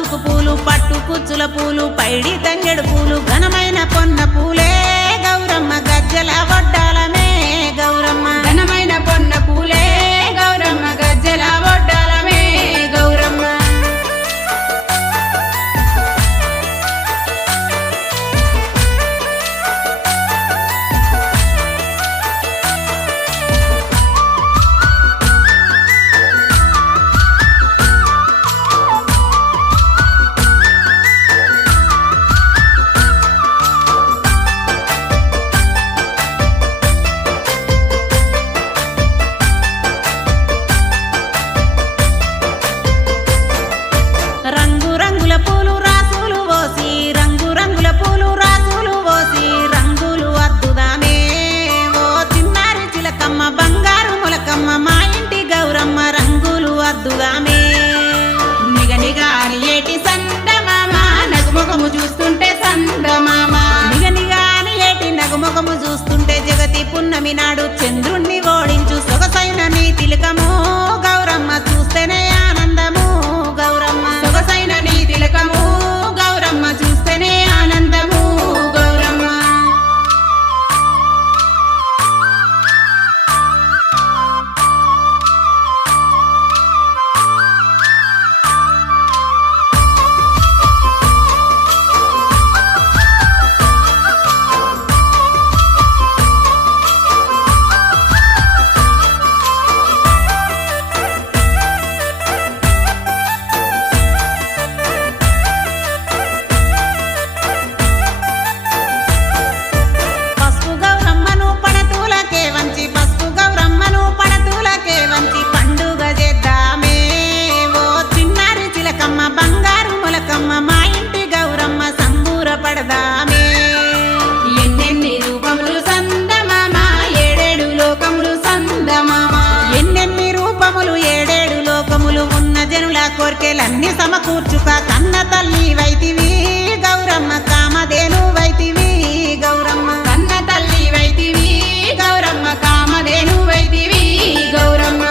మోతుకు పూలు పట్టు కుచ్చుల పూలు పైడి తంగెడు పూలు ఘనమైన పొన్న పూలే గౌరమ్మ గజ్జల వడ్డాలమే గౌరమ్మ ఘనమైన పొన్న పూలే గౌరమ్మ గజ్జల వడ్డాలమే గౌరమ్మ రంగు రంగుల పూలు రాసులు పోసి రంగు రంగుల పూలు రాసులు పోసి రంగులు అద్దుదామే ఓ చిన్నారి చిలకమ్మ బంగారు మొలకమ్మ మా ఇంటి గౌరమ్మ రంగులు అద్దుదామే నిగనిగా అని ఏటి సందమామ నగుముఖము చూస్తుంటే సందమామ నిగనిగా అని ఏటి నగుముఖము చూస్తుంటే జగతి పున్నమి నాడు చంద్రుణ్ణి ఓడించు సొగసైన నీ తిలకము గౌరమ్మ చూస్తేనే ఆనందము గౌరమ్మ సొగసైన నీ తిలకము గౌరమ్మ చూస్తేనే ఆనందము గౌరమ్మ పసుపు గౌరమ్మను పడతూలకే వంచి పసుపు గౌరమ్మను పడతూలకే వంచి పండుగ చేద్దామే ఓ చిన్నారి చిలకమ్మ బంగారు మొలకమ్మ మా ఇంటి గౌరమ్మ సంబూర పడదామే ఎన్నెన్ని రూపములు సందమామ ఏడేడు లోకములు సందమామ ఎన్నెన్ని రూపములు ఏడేడు లోకములు ఉన్న జనుల కోర్కెలన్నీ సమకూర్చుక కన్న తల్లి వైతివి గౌరమ్మ కామధేను వైతివి గౌరమ్మ కన్న తల్లి వైతివి గౌరమ్మ కామధేను వైతివి గౌరమ్మ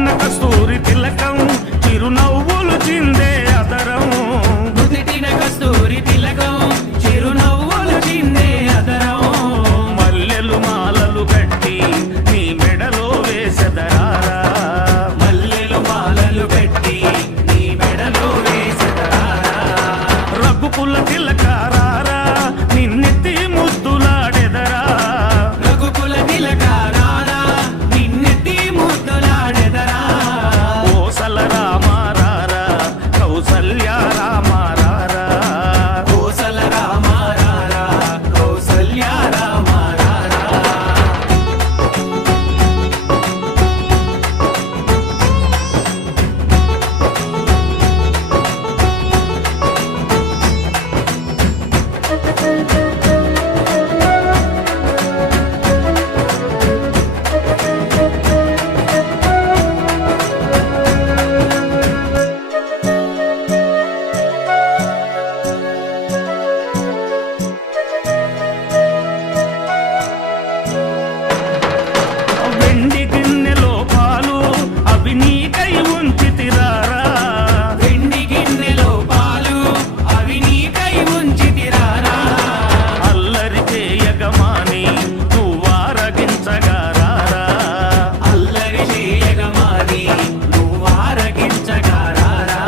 నుదిటిన కస్తూరి తిలకం చిరునవ్వులు చిందే అదరం నుదిటిన కస్తూరి తిలకం చిరునవ్వులు చిందే అదరం మల్లెలు మాలలు కట్టి నీ మెడలో వేసెదరారా మల్లెలు మాలలు పెట్టి నీ మెడలో వేసెదరారా రఘుకుల తిలకారారా నిన్నెత్తి ముద్దులాడెదరా రఘుకుల తిలకారారా నిన్నెత్తి ముద్దులాడెదరా కోసల రామారారా కౌసల్య రామారారా కోసల రామారారా కౌసల్య రామారారా వెండి గిన్నెలో పాలు అవి నీకై ఉంచితిరారా వెండి గిన్నెలో పాలు అవి నీకై ఉంచితిరారా అల్లరి చేయగమాని నువ్వారగించగారారా అల్లరి చేయగమాని నువ్వారగించగారారా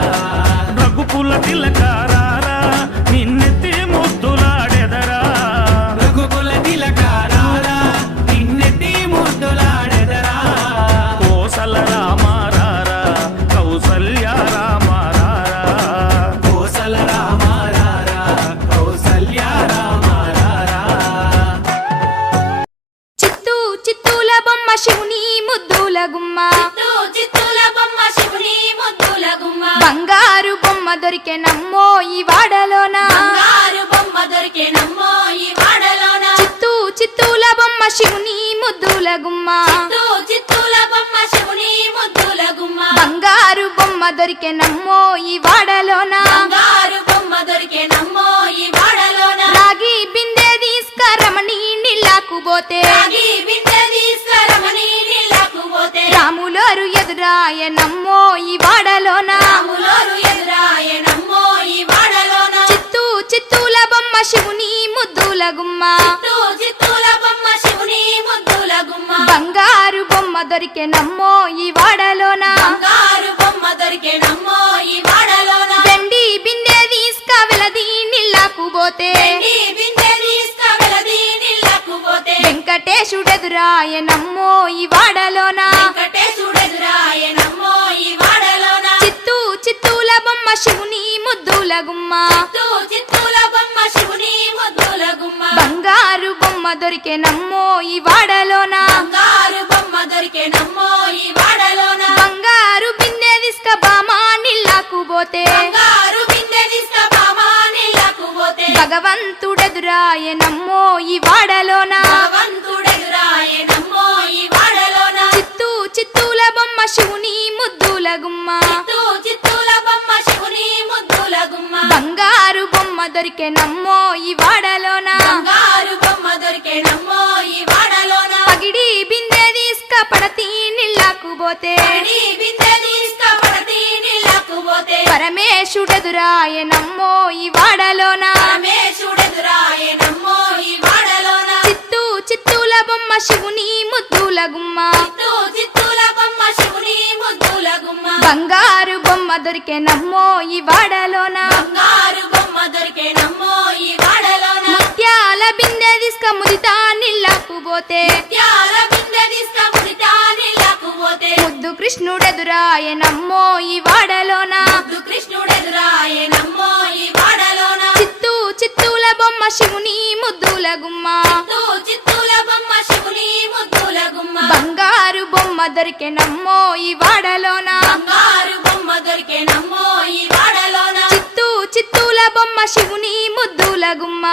రఘుకుల తిలకారారా నిన్నెత్తి ముద్దులాడెదరా రఘుకుల తిలకారారా నిన్నెత్తి ముద్దులాడెదరా కోసల రామారారా కౌసల్య రామారారా కోసల రామారారా కౌసల్య రామారారా చిత్తూ చిత్తూల బొమ్మ శివుని ముద్దుల గుమ్మ చిత్తూల బొమ్మ శివుని ముద్దుల గుమ్మ బంగారు బొమ్మ దొరికే నమ్మో ఈ వాడలోన బంగారు బొమ్మ దొరికే నమ్మో ఈ వాడలోన చిత్తూ చిత్తూల బొమ్మ శివుని ముద్దుల గుమ్మ చిత్తూల బొమ్మ శివుని ముద్దుల గుమ్మ బంగారు బొమ్మ దొరికే నమ్మో ఈ వాడలోన బంగారు బొమ్మ దొరికే నమ్మో ఈ వాడలోన రాగి బిందె తీసుకరమణి నీళ్ళకు పోతే రాగి బిందె తీసుకురమని నీళ్ళకు పోతే రాములోరు ఎదురాయ నమ్మో ఈ వాడలోన రాములోరు ఎదురాయ నమ్మో ఈ వాడలోన చిత్తూ చిత్తూల బొమ్మ శివుని ముద్దుల గుమ్మ చిత్తూల బొమ్మ శివుని ముద్దుల గుమ్మ బంగారు బొమ్మ దొరికే నమ్మో ఈ వాడలోన బంగారు బొమ్మ దొరికే నమ్మో ఈ వాడలోన వెండి బిందె తీసుక వెలది నీళ్ళకు పోతే వెండి బిందె తీసుకువెళది నీళ్ళకు పోతే వెంకటేశుడెదురాయ నమ్మో ఈ వాడలోన వెంకటేశుడెదురాయ నమ్మో ఈ వాడలోన చిత్తూ చిత్తూల బొమ్మ శివుని ముద్దుల గుమ్మ చిత్తూల బొమ్మ శివుని ముద్దుల గుమ్మ బంగారు బొమ్మ దొరికే నమ్మో ఈ వాడలోన బంగారు బొమ్మ దొరికే నమ్మో ఈ వాడలోన బంగారు బిందె తీసుక బామా నీళ్ళకు పోతే బంగారు బిందె తీసుకువా నీళ్ళకు పోతే భగవంతుడెదురాయ నమ్మో ఈ వాడలోన భగవంతుడెదురాయ నమ్మో ఈ వాడలోన చిత్తూ చిత్తూల బొమ్మ శివుని ముద్దుల గుమ్మ చిత్తూల బొమ్మ శివుని ముద్దుల గుమ్మ బంగారు బొమ్మ దొరికే నమ్మో ఈ వాడలోన బంగారు బొమ్మ దొరికే నమ్మో ఈ వాడలోన పగిడి బిందె తీసుక పడతి నీళ్ళకు పోతే పడి బిందె తీసుకువడతి నీళ్ళకు పోతే పరమేశుడెదురాయ నమ్మో ఈ వాడలోన పరమేశుడెదురాయ నమ్మో ఈ వాడలోన చిత్తూ చిత్తూల బొమ్మ శివుని ముద్దుల గుమ్మ చిత్తూల బొమ్మ శివుని ముద్దుల గుమ్మ బంగారు బొమ్మ దొరికే నమ్మో ఈ వాడలోన బంగారు బొమ్మ దొరికే నమ్మో ఈ వాడలోన ముత్యాల బిందె తీసుక ముదితా నీళ్ళకు పోతే త్యాల బిందె తీసుకువడితా నీళ్ళకు పోతే ముద్దు కృష్ణుడెదురాయ నమ్మో ఈ వాడలోన కృష్ణుడెదురాయ నమ్మో ఈ వాడలోన చిత్తూ చిత్తూల బొమ్మ శివుని ముద్దుల గుమ్మ చిత్తూల బొమ్మ శివుని ముద్దుల గుమ్మ బంగారు బొమ్మ దొరికే నమ్మో ఈ వాడలోన బంగారు బొమ్మ దొరికే నమ్మో ఈ వాడలోన చిత్తూ చిత్తూల బొమ్మ శివుని ముద్దుల గుమ్మ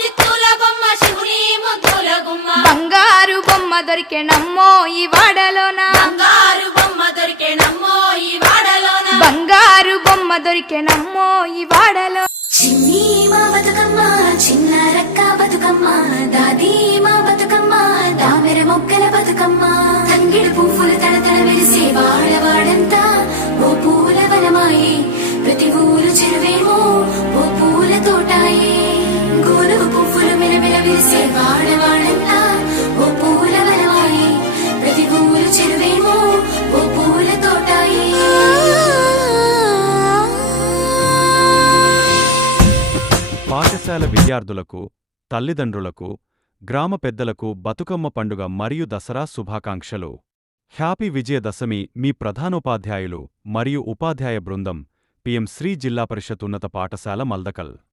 చిత్తూల బొమ్మ శివుని ముద్దుల గుమ్మ బంగారు బొమ్మ దొరికే నమ్మో ఈ వాడలోన బంగారు బొమ్మ దొరికే నమ్మో ఈ వాడలోన బంగారు బొమ్మ దొరికే నమ్మో ఈ వాడలో చిన్ని మా బతుకమ్మ చిన్న రక్క బతుకమ్మ దాది మా బతుకమ్మ దామెర మొక్కల బతుకమ్మ తంగిడు పువ్వులు తడతడ మెరిసే వాడ పాఠశాల విద్యార్థులకు, తల్లిదండ్రులకు, గ్రామ పెద్దలకు బతుకమ్మ పండుగ మరియు దసరా శుభాకాంక్షలు. హ్యాపీ విజయదశమి. మీ ప్రధానోపాధ్యాయులు మరియు ఉపాధ్యాయ బృందం, PM శ్రీ జిల్లా పరిషత్ ఉన్నత పాఠశాల మల్దకల్.